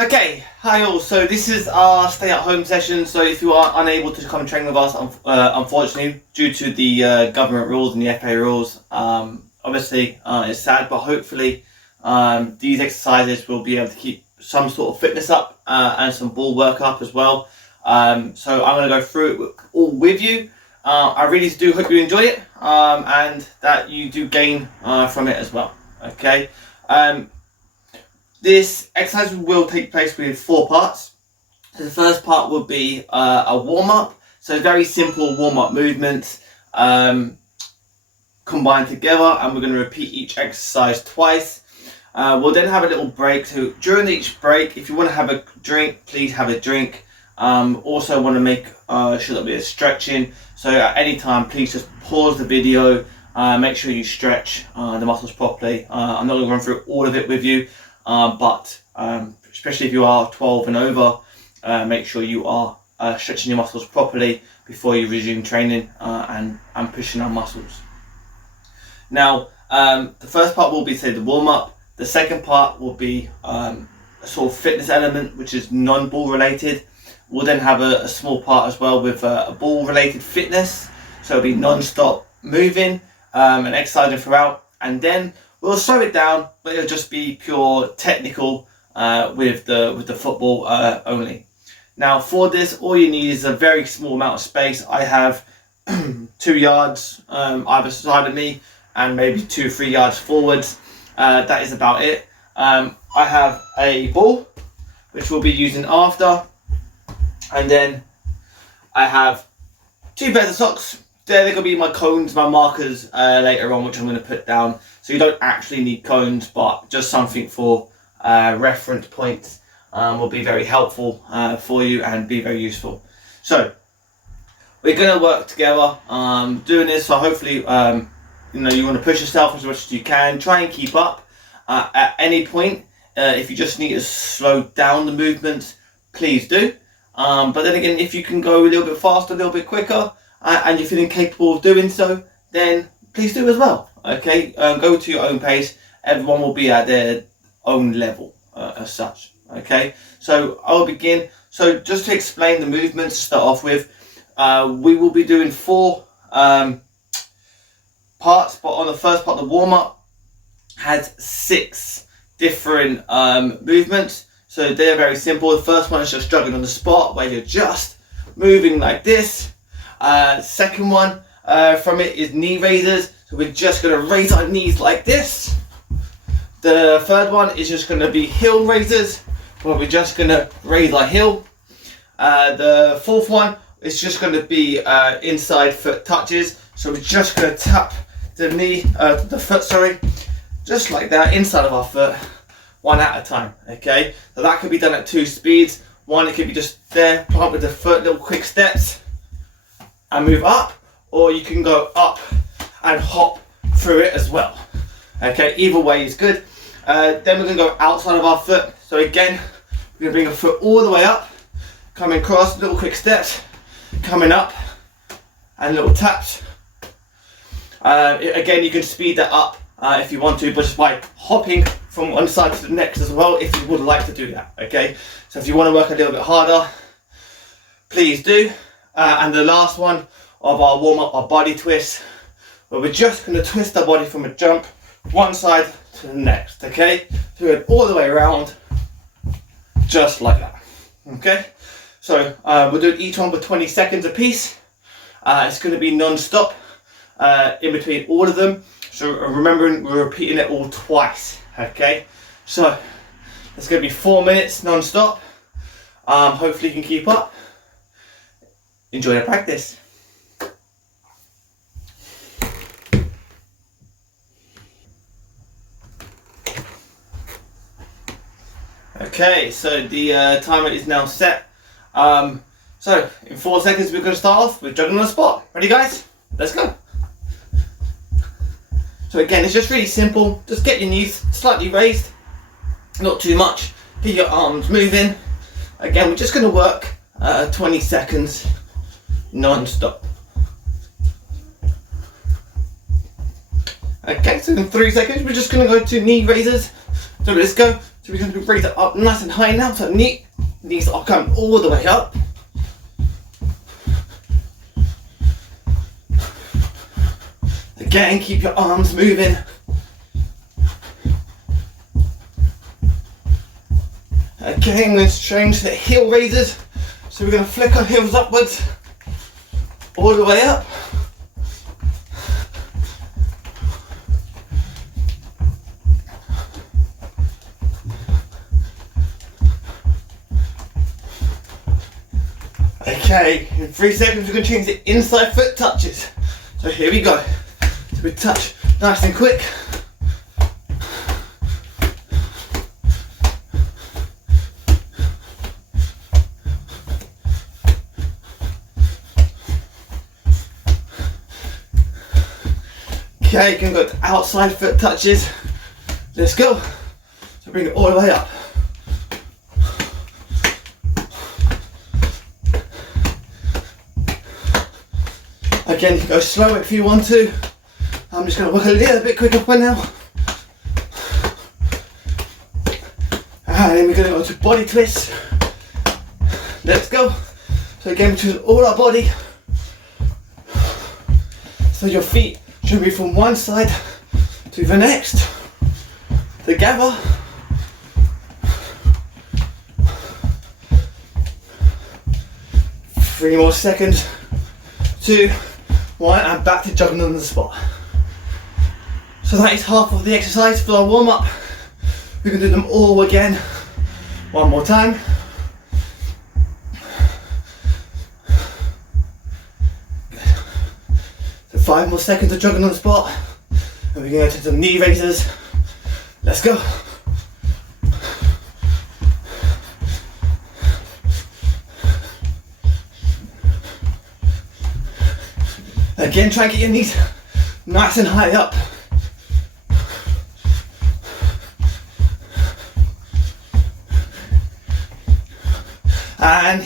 Okay, hi all. So this is our stay-at-home session. So if you are unable to come train with us, unfortunately, due to the government rules and the FA rules, obviously it's sad, but hopefully these exercises will be able to keep some sort of fitness up and some ball work up as well. So I'm going to go through it all with you. I really do hope you enjoy it and that you do gain from it as well. Okay. This exercise will take place with 4 parts. So the first part will be a warm-up. So very simple warm-up movements combined together, and we're going to repeat each exercise twice. We'll then have a little break. So during each break, if you want to have a drink, please have a drink. Also want to make sure that we're stretching. So at any time, please just pause the video. Make sure you stretch the muscles properly. I'm not going to run through all of it with you. But especially if you are 12 and over, make sure you are stretching your muscles properly before you resume training and pushing our muscles. Now, the first part will be, say, the warm-up. The second part will be a sort of fitness element, which is non-ball related. We'll then have a small part as well with a ball-related fitness. So it'll be non-stop moving and exercising throughout. And then we'll slow it down, but it'll just be pure technical with the football only. Now for this, all you need is a very small amount of space. I have 2 yards either side of me and maybe 2-3 yards forwards. That is about it. I have a ball, which we'll be using after. And then I have 2 pairs of socks. They're going to be my cones, my markers later on, which I'm going to put down. So you don't actually need cones, but just something for reference points will be very helpful for you and be very useful. So we're going to work together doing this. So hopefully, you want to push yourself as much as you can. Try and keep up at any point. If you just need to slow down the movements, please do. But then again, if you can go a little bit faster, a little bit quicker, and you're feeling capable of doing so, then please do as well. Okay, go to your own pace. Everyone will be at their own level as such. Okay, so I'll begin. So just to explain the movements to start off with, we will be doing 4 parts, but on the first part, the warm-up has 6 different movements. So they're very simple. The first one is just jogging on the spot, where you're just moving like this. Second one from it is knee raises. So we're just going to raise our knees like this. The third one is just going to be heel raises, where we're just going to raise our heel. The fourth one is just going to be inside foot touches. So we're just going to tap the foot, just like that, inside of our foot, one at a time. Okay, so that could be done at 2 speeds. One, it could be just there, plant with the foot, little quick steps, and move up, or you can go up and hop through it as well. Okay, either way is good. Then we're going to go outside of our foot. So again, we're going to bring a foot all the way up, coming across, little quick steps, coming up, and little taps. Again, you can speed that up if you want to, but just by hopping from one side to the next as well, if you would like to do that. Okay, so if you want to work a little bit harder, please do. And the last one of our warm-up, our body twist, where we're just going to twist our body from a jump, one side to the next. Okay, so we're all the way around, just like that. Okay, so we'll do each one for 20 seconds a piece. It's going to be non-stop in between all of them. So remembering, we're repeating it all twice. Okay, so it's going to be 4 minutes non-stop. Hopefully you can keep up. Enjoy the practice. Okay, so the timer is now set. So in 4 seconds we're going to start off with jogging on the spot. Ready, guys? Let's go. So again, it's just really simple. Just get your knees slightly raised, not too much. Keep your arms moving. Again, we're just going to work 20 seconds non-stop. Okay, so in 3 seconds we're just going to go to knee raises. So let's go. So we're going to raise it up nice and high now, so knees are coming all the way up. Again, keep your arms moving. Again, we're going to change to the heel raises. So we're going to flick our heels upwards, all the way up. Okay, in 3 seconds we're going to change the inside foot touches. So here we go. So we touch nice and quick. Okay, you can go to outside foot touches. Let's go. So bring it all the way up. Again, you can go slow if you want to. I'm just going to work a little bit quicker for now. And then we're going to go to body twists. Let's go. So again, we twist all our body. So your feet should be from one side to the next. Together. Three more seconds. 2, 1, and back to jogging on the spot. So that is half of the exercise for our warm up. We can do them all again. One more time. So 5 more seconds of jogging on the spot. And we're going to do some knee raises. Let's go. Again, try and get your knees nice and high up. And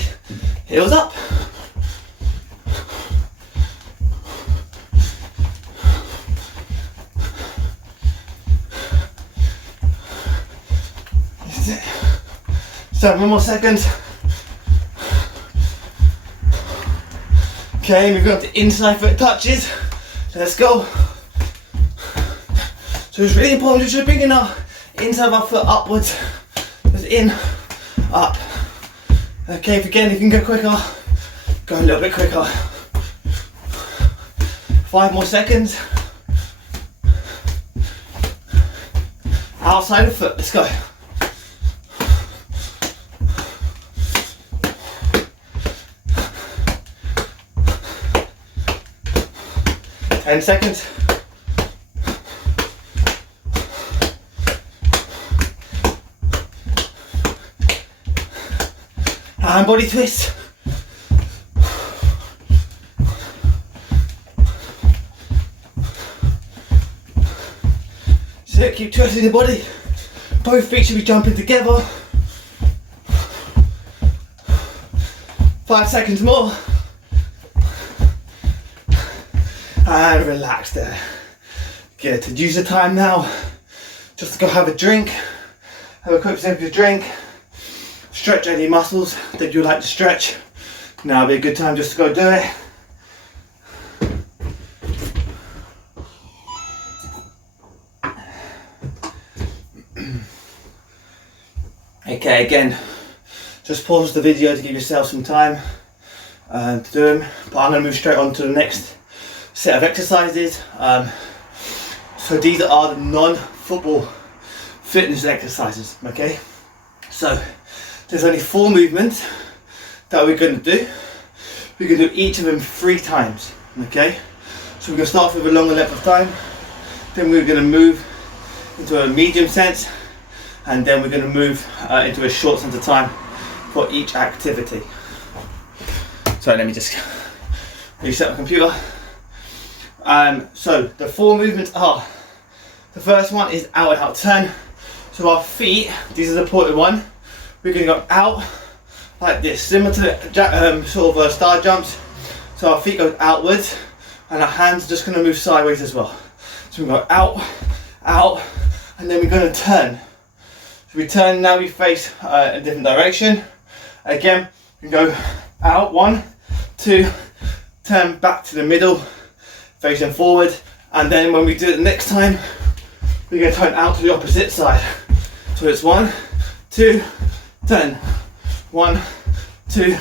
heels up. This is it. 7 more seconds. Okay, we've got the inside foot touches. Let's go. So it's really important to bring our inside of our foot upwards. Just in, up. Okay, if you can go quicker, go a little bit quicker. 5 more seconds. Outside of foot, let's go. Ten seconds. And body twist. So keep twisting the body. Both feet should be jumping together. 5 seconds more. And relax there. Good. Use the time now just to go have a drink. Have a quick sip of your drink. Stretch any muscles that you like to stretch. Now would be a good time just to go do it. Okay, again, just pause the video to give yourself some time to do them. But I'm going to move straight on to the next set of exercises. So these are the non-football fitness exercises, okay? So there's only 4 movements that we're going to do. We're going to do each of them 3 times, okay? So we're going to start with a longer length of time, then we're going to move into a medium sense, and then we're going to move into a short sense of time for each activity. So let me just reset my computer. So the 4 movements are, the first one is out and out turn. So our feet, these are the important one. We're going to go out like this, similar to the sort of star jumps. So our feet go outwards and our hands are just going to move sideways as well. So we go out, out, and then we're going to turn. So we turn now, we face a different direction. Again, we go out, 1, 2, turn back to the middle, facing forward. And then when we do it the next time, we're going to turn out to the opposite side. So it's 1, 2, turn. 1, 2,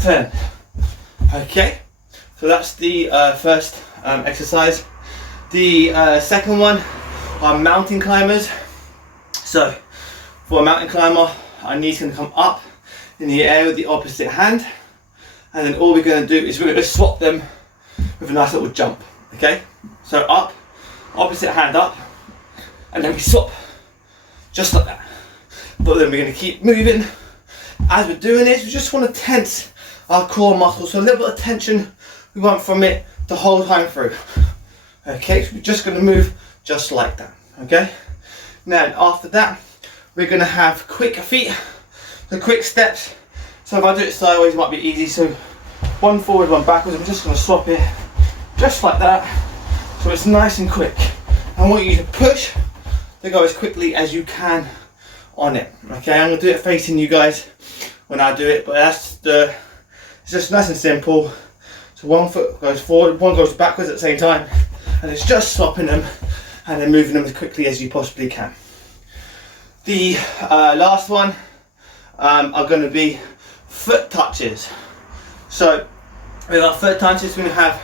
turn. Okay, so that's the first exercise. The second one are mountain climbers. So for a mountain climber, our knees can come up in the air with the opposite hand, and then all we're going to do is we're going to swap them with a nice little jump. Okay, so up, opposite hand up, and then we swap just like that. But then we're going to keep moving. As we're doing this, we just want to tense our core muscles, so a little bit of tension we want from it the whole time through. Okay, so we're just going to move just like that. Okay, now after that, we're going to have quick feet, so quick steps. So if I do it sideways, it might be easy. So 1 forward, 1 backwards. I'm just going to swap it just like that, so it's nice and quick. I want you to push to go as quickly as you can on it. Okay, I'm going to do it facing you guys when I do it, but it's just nice and simple. So 1 foot goes forward, 1 goes backwards at the same time, and it's just swapping them and then moving them as quickly as you possibly can. The last one are going to be foot touches. So with our foot touches, we're going to have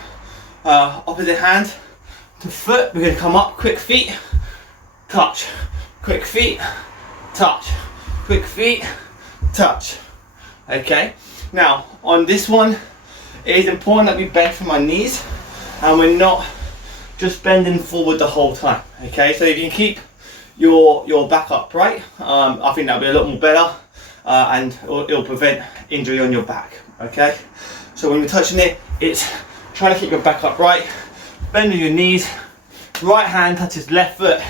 opposite hand to foot. We're going to come up, quick feet, touch, quick feet, touch, quick feet, touch. Okay, now on this one, it is important that we bend from our knees and we're not just bending forward the whole time. Okay, so if you can keep your back upright, I think that'll be a lot more better, and it'll prevent injury on your back. Okay, so when you're touching it, it's trying to keep your back upright, bending your knees, right hand touches left foot,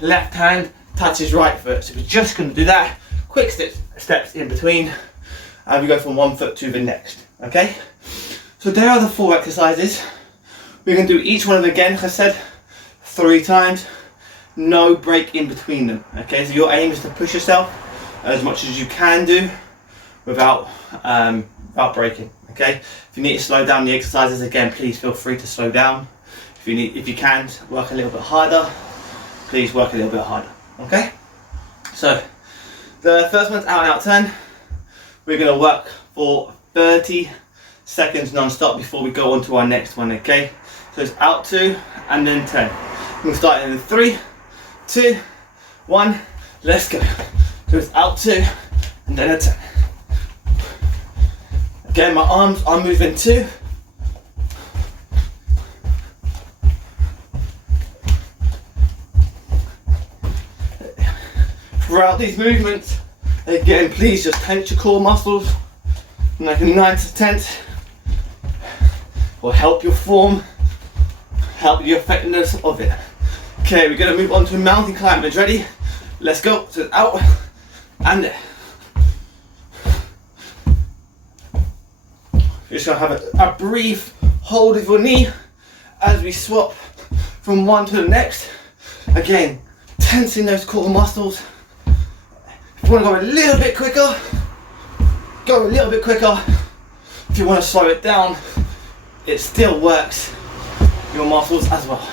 left hand touches right foot. So we're just going to do that, quick steps in between, and we go from 1 foot to the next. Okay, so there are the 4 exercises. We're going to do each one of them again, like I said, 3 times, no break in between them. Okay, so your aim is to push yourself as much as you can do without breaking. Okay, if you need to slow down the exercises, again, please feel free to slow down. If you can work a little bit harder, please work a little bit harder. Okay, so the first one's out and out turn. We're going to work for 30 seconds non-stop before we go on to our next one. Okay, so it's out 2 and then 10. We'll start in 3, 2, 1, let's go. So it's out 2 and then a 10. Again, my arms are moving too. Throughout these movements, again, please just tense your core muscles, like a nice tense, will help your form, help the effectiveness of it. Okay, we're going to move on to mountain climbers. Ready? Let's go. So out and there. You're just going to have a brief hold of your knee as we swap from one to the next. Again, tensing those core muscles. If you want to go a little bit quicker, go a little bit quicker. If you want to slow it down, it still works your muscles as well.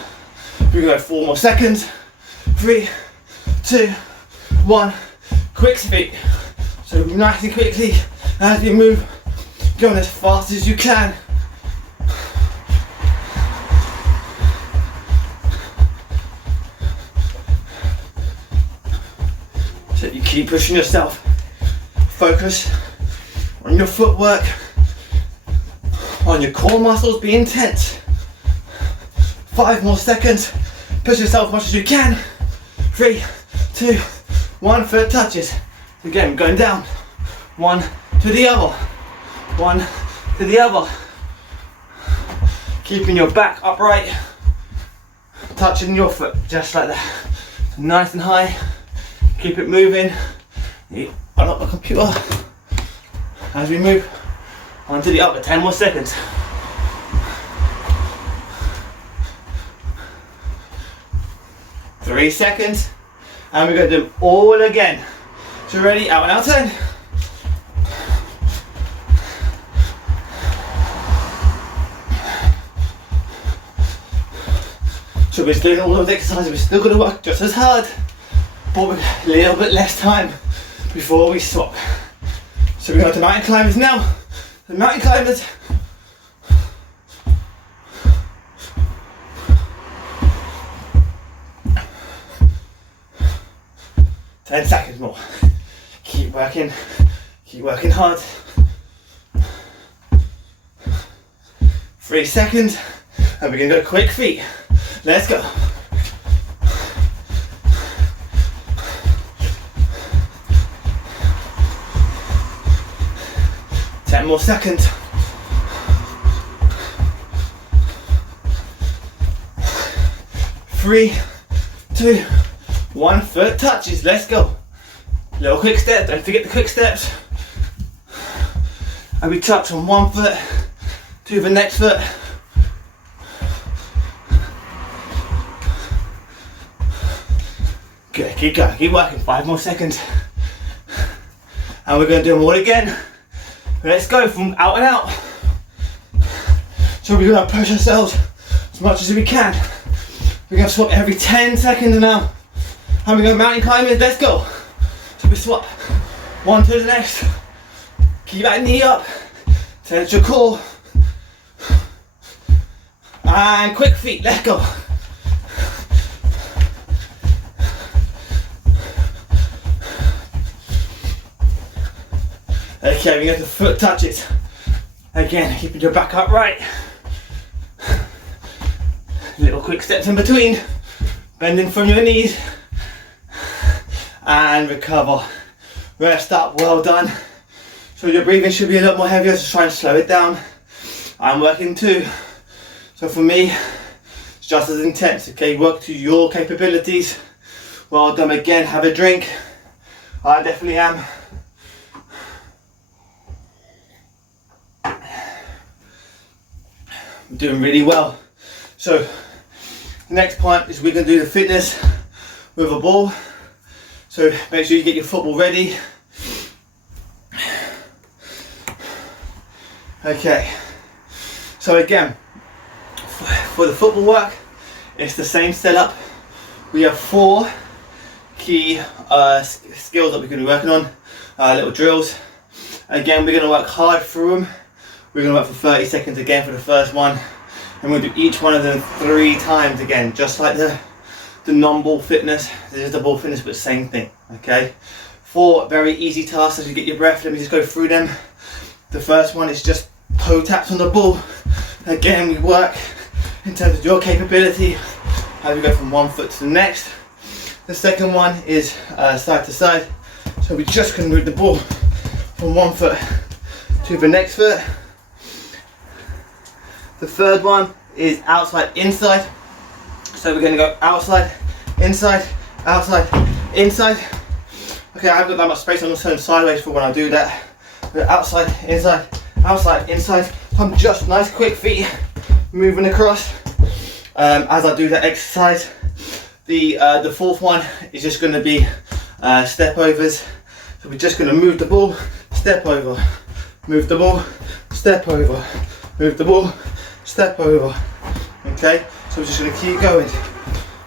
We go 4 more seconds. 3, 2, 1. Quick feet. So nice and quickly as we move, going as fast as you can. So you keep pushing yourself. Focus on your footwork, on your core muscles being tense. 5 more seconds. Push yourself as much as you can. 3, 2, 1. Foot touches. Again, going down. 1 to the other. 1 to the other. Keeping your back upright. Touching your foot, just like that. Nice and high. Keep it moving. Unlock the computer. As we move on to the other. 10 more seconds. Three seconds, and we're going to do them all again. So ready, out and out 10. So we're doing all those exercises, we're still going to work just as hard, but with a little bit less time before we swap. So we go to mountain climbers now. The mountain climbers. Ten seconds more. Keep working hard. 3 seconds, and we're gonna go quick feet. Let's go. Ten more seconds. 3, 2, 1. Foot touches. Let's go. Little quick step. Don't forget the quick steps. And we touch from one foot to the next foot. Good. Keep going. Keep working. 5 more seconds. And we're going to do them all again. Let's go from out and out. So we're going to push ourselves as much as we can. We're going to swap every 10 seconds now. And we're going mountain climbing. Let's go. So we swap one to the next. Keep that knee up. Tense your core. And quick feet. Let's go. Okay, we go to foot touches. Again, keeping your back upright. Little quick steps in between. Bending from your knees. And recover. Rest up, well done. So your breathing should be a lot more heavier, so try and slow it down. I'm working too. So for me, it's just as intense, okay? Work to your capabilities. Well done again, have a drink. I definitely am. I'm doing really well. So the next part is we're going to do the fitness with a ball. So make sure you get your football ready. Okay, so again, for the football work, it's the same setup. We have 4 key skills that we're going to be working on, little drills. Again, we're going to work hard through them. We're going to work for 30 seconds again for the first one, and we'll do each one of them 3 times again, just like the non-ball fitness. This is the ball fitness, but same thing, okay? 4 very easy tasks as you get your breath. Let me just go through them. The first one is just toe taps on the ball. Again, we work in terms of your capability, how we go from one foot to the next. The second one is side to side. So we just can move the ball from one foot to the next foot. The third one is outside, inside. So we're going to go outside, inside, outside, inside. Okay, I haven't got that much space, I'm going to turn sideways for when I do that. Outside, inside, outside, inside. I'm just nice quick feet moving across as I do that exercise. The fourth one is just going to be step overs. So we're just going to move the ball, step over, move the ball, step over, move the ball, step over. Okay, so we're just going to keep going.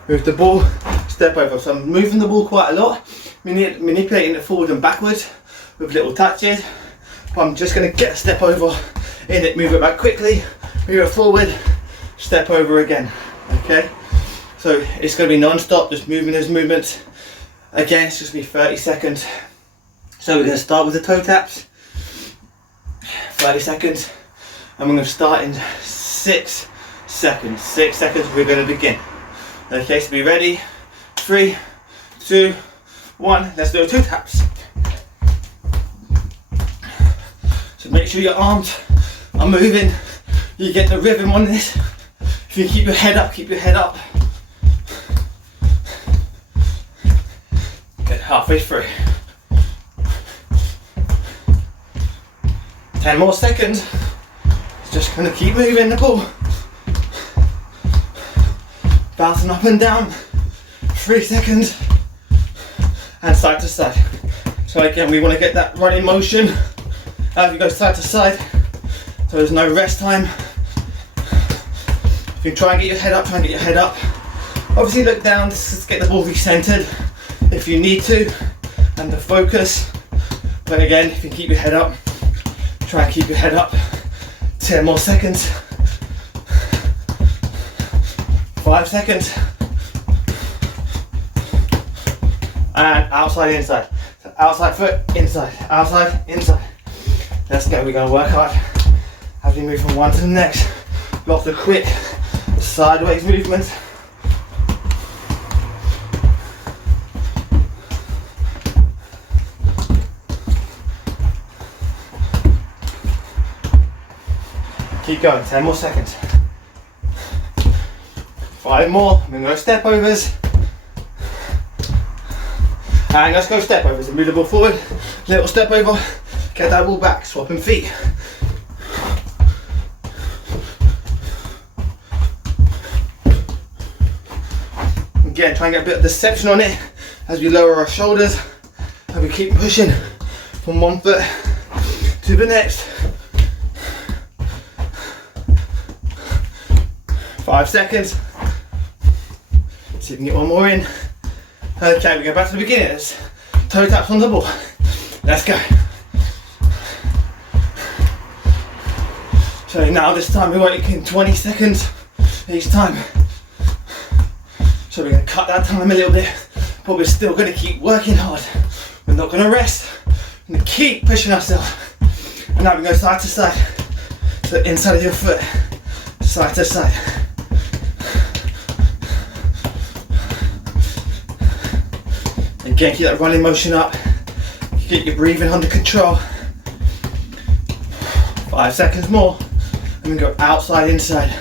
Move the ball, step over. So I'm moving the ball quite a lot, manipulating it forward and backwards with little touches. But I'm just going to get a step over in it, move it back quickly, move it forward, step over again. Okay, so it's going to be non-stop, just moving those movements. Again, it's just going to be 30 seconds. So we're going to start with the toe taps, 30 seconds, and we're going to start in 6 seconds. 6 seconds, we're going to begin. Okay, so be ready. 3, 2, 1, let's do toe taps. So make sure your arms are moving, you get the rhythm on this. If you keep your head up, keep your head up. Get halfway through. 10 more seconds. Just gonna keep moving the ball. Bouncing up and down. 3 seconds. And side to side. So So again, we want to get that running motion as we go side to side, so there's no rest time. If you try and get your head up, try and get your head up. Obviously look down, just get the ball recentered if you need to, and the focus. But again, if you keep your head up, try and keep your head up. 10 more seconds. 5 seconds. And outside, inside. So outside foot, inside, outside, inside. Let's go, we're gonna work hard as we move from one to the next. Lots of quick sideways movements. Keep going, 10 more seconds. 5 more, we're gonna go step overs. And let's go step overs, move the ball forward, little step over, get that ball back, swapping feet. Again, try and get a bit of deception on it as we lower our shoulders and we keep pushing from one foot to the next. 5 seconds. See if we can get one more in. Okay, we go back to the beginners. Toe taps on the ball. Let's go. So now this time we're working 20 seconds each time. So we're going to cut that time a little bit, but we're still going to keep working hard. We're not going to rest. We're going to keep pushing ourselves. And now we go side to side. So inside of your foot, side to side. Again, keep that running motion up. Keep your breathing under control. 5 seconds more. And we go outside, inside.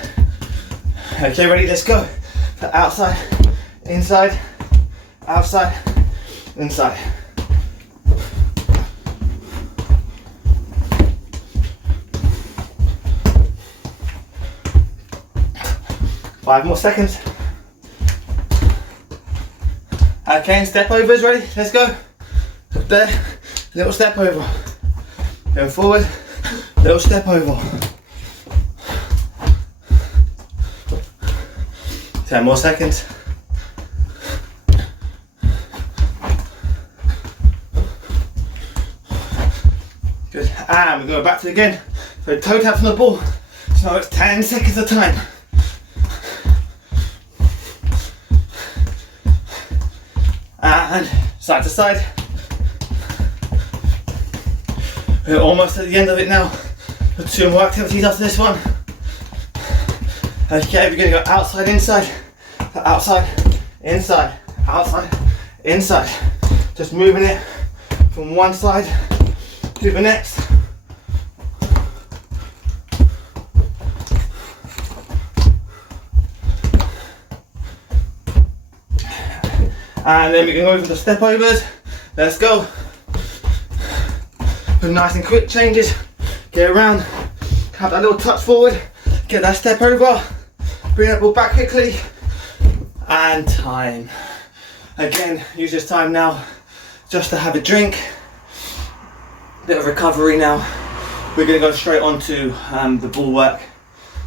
Okay, ready? Let's go. So outside, inside, outside, inside. Five more seconds. Okay, step overs, ready? Let's go. Up there, little step over. Going forward, little step over. 10 more seconds. Good, and we're going back to it again. So toe taps on the ball. So now it's 10 seconds at a time. And side to side. We're almost at the end of it now. Got 2 more activities after this one. Okay, we're going to go outside, inside, outside, inside, outside, inside. Just moving it from one side to the next. And then we can go over the step overs. Let's go. With nice and quick changes. Get around, have that little touch forward, get that step over, bring that ball back quickly, and time. Again, use this time now just to have a drink. Bit of recovery now. We're going to go straight on to the ball work.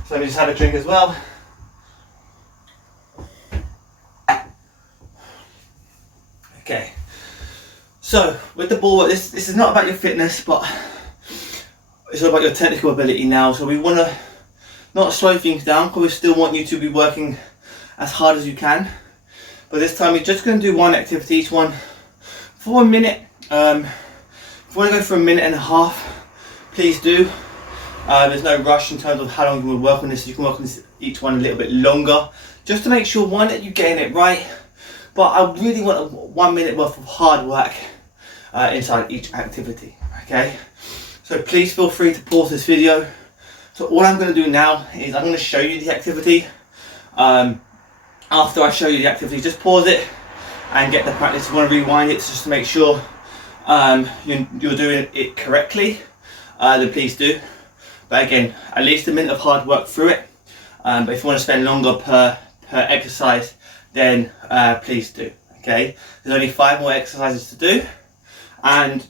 So let me just have a drink as well. Okay, so with the ball work, this is not about your fitness, but it's all about your technical ability now. So we want to not slow things down, because we still want you to be working as hard as you can. But this time we're just going to do one activity each one for a minute. If you want to go for a minute and a half, please do. There's no rush in terms of how long you will work on this. You can work on this, each one a little bit longer, just to make sure, one, that you're getting it right. But I really want a 1 minute worth of hard work inside each activity, okay? So please feel free to pause this video. So all I'm going to do now is I'm going to show you the activity. After I show you the activity, just pause it and get the practice. If you want to rewind it just to make sure you're doing it correctly, then please do. But again, at least a minute of hard work through it. But if you want to spend longer per exercise, then please do. Okay, there's only 5 more exercises to do, And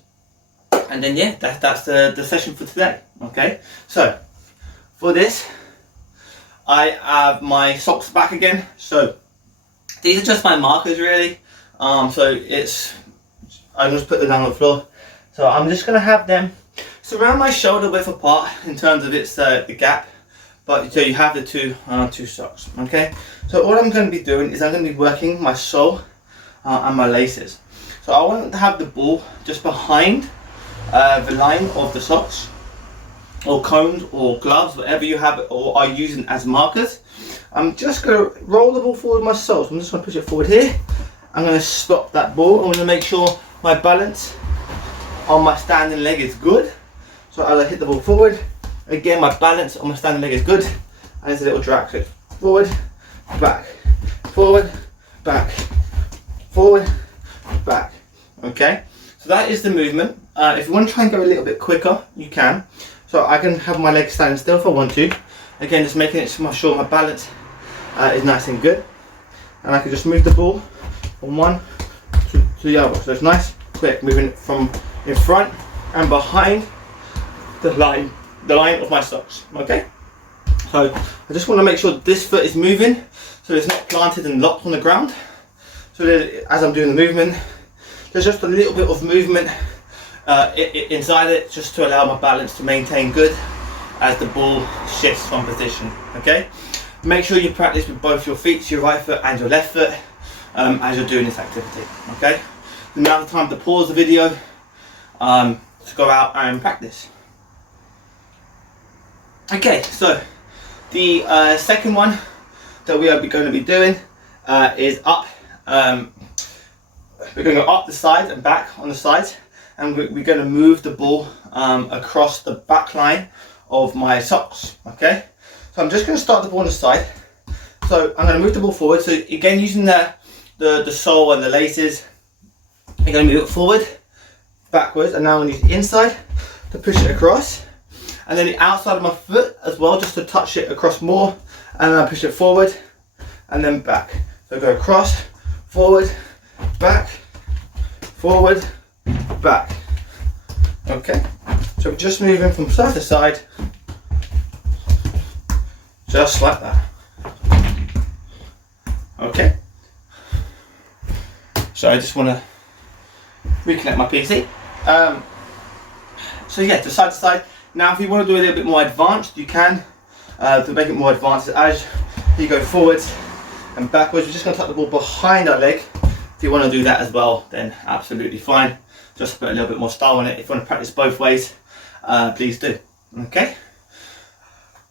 then yeah, that's the session for today. Okay, so for this, I have my socks back again. So these are just my markers really. So I'm just put them down on the floor. So I'm just gonna have them surround my shoulder width apart in terms of its the gap. But so you have the two socks. Okay. So all I'm going to be doing is I'm going to be working my sole and my laces. So I want to have the ball just behind the line of the socks, or cones, or gloves, whatever you have or are using as markers. I'm just going to roll the ball forward with my sole. So I'm just going to push it forward here. I'm going to stop that ball. I'm going to make sure my balance on my standing leg is good. So as I hit the ball forward, again my balance on my standing leg is good. And there's a little drag. So forward, back, forward, back, forward, back. Okay, so that is the movement. If you want to try and go a little bit quicker, you can. So I can have my legs standing still if I want to. Again, just making it sure my balance is nice and good. And I can just move the ball from one to the other. So it's nice, quick, moving from in front and behind the line of my socks. Okay, so I just want to make sure that this foot is moving, so it's not planted and locked on the ground. So that as I'm doing the movement, there's just a little bit of movement inside it, just to allow my balance to maintain good as the ball shifts from position. Okay, make sure you practice with both your feet, so your right foot and your left foot, as you're doing this activity. Okay, now the time to pause the video to go out and practice. Okay, so the second one that we are going to be doing is up. We're going to go up the side and back on the sides, and we're going to move the ball across the back line of my socks. Okay, so I'm just going to start the ball on the side. So I'm going to move the ball forward. So again, using the sole and the laces, you're going to move it forward, backwards, and now I'm going to use the inside to push it across. And then the outside of my foot as well, just to touch it across more, and then I push it forward and then back. So go across, forward, back, forward, back. Okay, so we're just moving from side to side, just like that. Okay, so I just want to reconnect my PC. So yeah, to side. Now if you want to do a little bit more advanced, you can. To make it more advanced, as you go forwards and backwards, we're just going to tuck the ball behind our leg. If you want to do that as well, then absolutely fine. Just put a little bit more style on it. If you want to practice both ways, please do. Okay.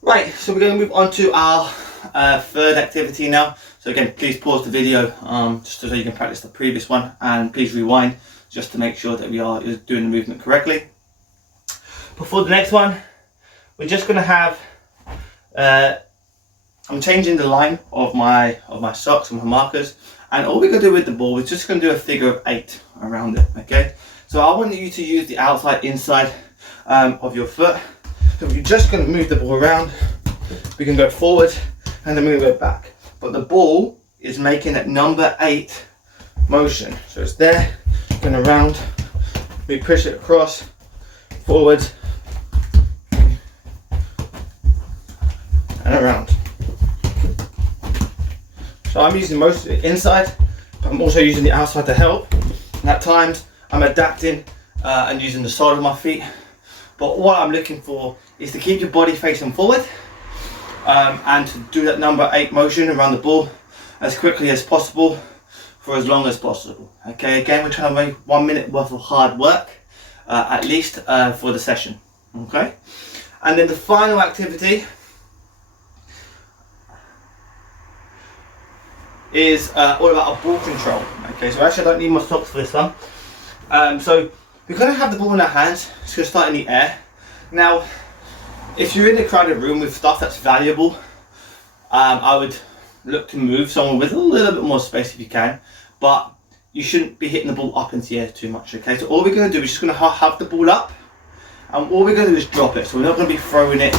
Right, so we're going to move on to our third activity now. So again, please pause the video just so you can practice the previous one, and please rewind just to make sure that we are doing the movement correctly. Before the next one, we're just going to have, I'm changing the line of my socks and my markers, and all we're going to do with the ball is just going to do a figure of 8 around it. Okay, so I want you to use the outside inside of your foot. So we're just going to move the ball around. We can go forward and then we're going to go back, but the ball is making that number 8 motion. So it's there, going around, we push it across, forward and around. So I'm using most of the inside, but I'm also using the outside to help. And at times I'm adapting and using the sole of my feet. But what I'm looking for is to keep your body facing forward and to do that number 8 motion around the ball as quickly as possible for as long as possible. Okay, again, we're trying to make 1 minute worth of hard work at least for the session. Okay, and then the final activity is all about a ball control. Okay, so actually I don't need my socks for this one. So we're going to have the ball in our hands. It's going to start in the air. Now, if you're in a crowded room with stuff that's valuable, I would look to move someone with a little bit more space if you can, but you shouldn't be hitting the ball up into the air too much. Okay, so all we're going to do is just going to have the ball up, and all we're going to do is drop it. So we're not going to be throwing it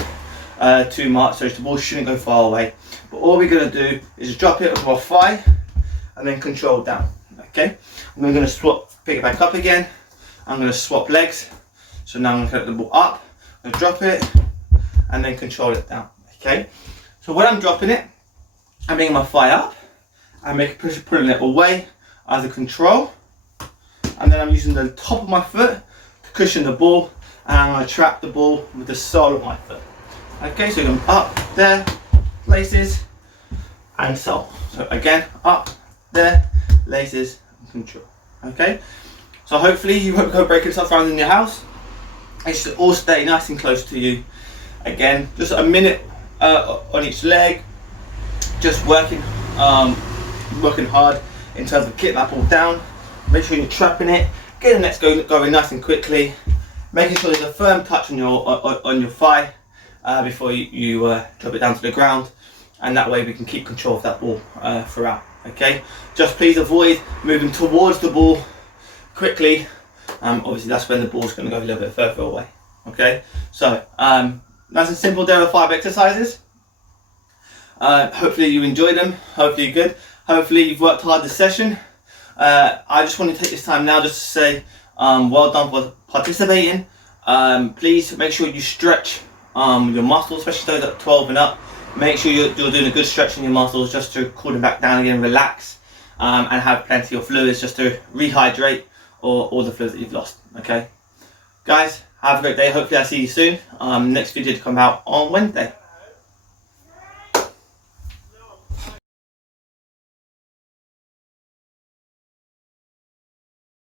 too much, so the ball shouldn't go far away. But all we're going to do is just drop it with our thigh and then control down. Okay, and we're going to pick it back up again, I'm going to swap legs. So now I'm going to put the ball up, I'm going to drop it, and then control it down. Okay. So when I'm dropping it, I'm bringing my thigh up, I'm pulling it away as a control, and then I'm using the top of my foot to cushion the ball, and I'm going to trap the ball with the sole of my foot. Okay, so I'm up, there, laces, and sole. So again, up, there, laces, and control. Okay, so hopefully you won't go breaking stuff around in your house. It should all stay nice and close to you. Again, just a minute on each leg, just working hard in terms of getting that ball down. Make sure you're trapping it, getting the next going nice and quickly, making sure there's a firm touch on your thigh before you drop it down to the ground, and that way we can keep control of that ball throughout. Okay, just please avoid moving towards the ball quickly. Obviously that's when the ball's going to go a little bit further away. Okay, so nice and simple. There are 5 exercises. Hopefully you enjoyed them. Hopefully you're good. Hopefully you've worked hard this session. I just want to take this time now just to say well done for participating. Please make sure you stretch your muscles, especially those at 12 and up. Make sure you're doing a good stretch in your muscles just to cool them back down again, relax, and have plenty of fluids just to rehydrate all the fluids that you've lost. Okay, guys, have a great day. Hopefully I'll see you soon. Next video to come out on Wednesday.